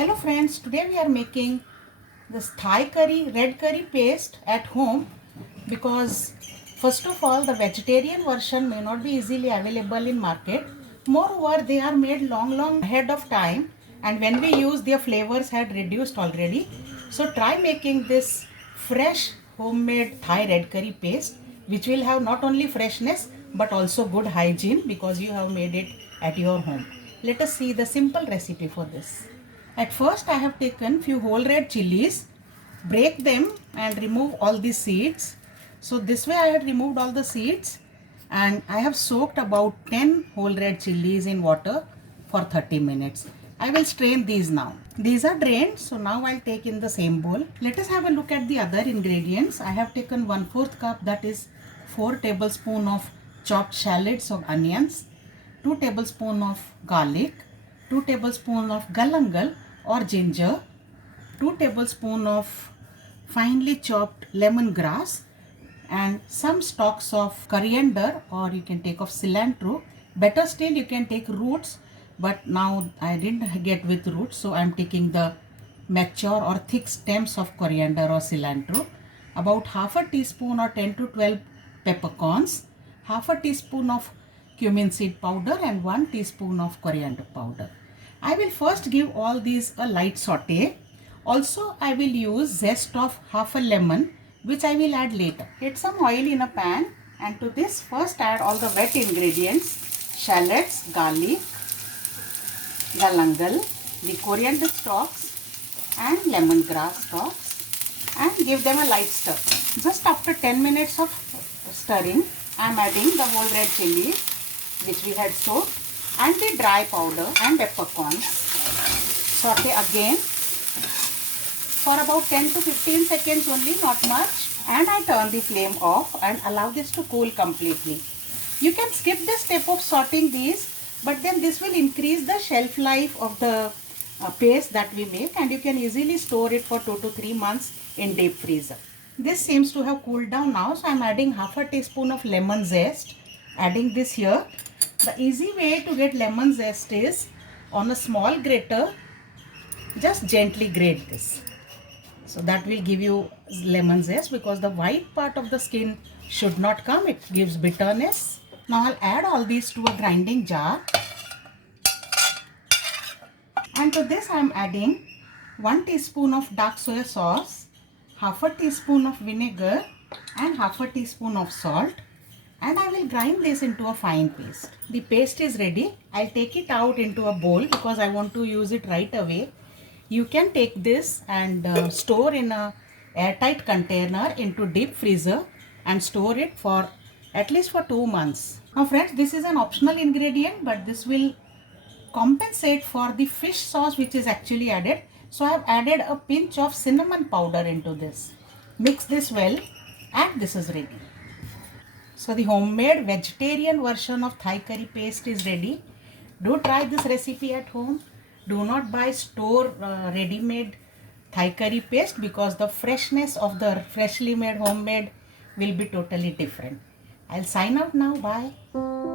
Hello friends, today we are making this Thai curry, red curry paste at home because first of all the vegetarian version may not be easily available in market. Moreover, they are made long ahead of time and when we use their flavors had reduced already. So try making this fresh homemade Thai red curry paste which will have not only freshness but also good hygiene because you have made it at your home. Let us see the simple recipe for this. At first I have taken few whole red chilies, break them and remove all the seeds. So this way I had removed all the seeds and I have soaked about 10 whole red chilies in water for 30 minutes. I will strain these now. These are drained, so now I'll take in the same bowl. Let us have a look at the other ingredients. I have taken 1/4 cup, that is 4 tablespoons of chopped shallots or onions, 2 tablespoons of garlic, 2 tablespoons of galangal or ginger, 2 tablespoons of finely chopped lemongrass and some stalks of coriander, or you can take of cilantro. Better still you can take roots, but now I didn't get with roots, so I am taking the mature or thick stems of coriander or cilantro. About half a teaspoon or 10 to 12 peppercorns, half a teaspoon of cumin seed powder and 1 teaspoon of coriander powder. I will first give all these a light saute. Also I will use zest of half a lemon which I will add later. Heat some oil in a pan and to this first add all the wet ingredients: shallots, garlic, galangal, the coriander stalks and lemongrass stalks, and give them a light stir. Just after 10 minutes of stirring, I am adding the whole red chili which we had soaked and the dry powder and peppercorns. Saute again for about 10 to 15 seconds only, not much, and I turn the flame off and allow this to cool completely. You can skip this step of sauteing these, but then this will increase the shelf life of the paste that we make and you can easily store it for 2 to 3 months in deep freezer. This seems to have cooled down now, so I am adding half a teaspoon of lemon zest. Adding this here. The easy way to get lemon zest is on a small grater, just gently grate this. So that will give you lemon zest because the white part of the skin should not come. It gives bitterness. Now I'll add all these to a grinding jar. And to this I am adding 1 teaspoon of dark soy sauce, half a teaspoon of vinegar and half a teaspoon of salt. And I will grind this into a fine paste. The paste is ready. I'll take it out into a bowl because I want to use it right away. You can take this and store in a airtight container into deep freezer and store it for at least for 2 months. Now friends, this is an optional ingredient, but this will compensate for the fish sauce which is actually added. So I have added a pinch of cinnamon powder into this. Mix this well and this is ready. So the homemade vegetarian version of Thai curry paste is ready. Do try this recipe at home. Do not buy store ready-made Thai curry paste because the freshness of the freshly made homemade will be totally different. I'll sign out now. Bye.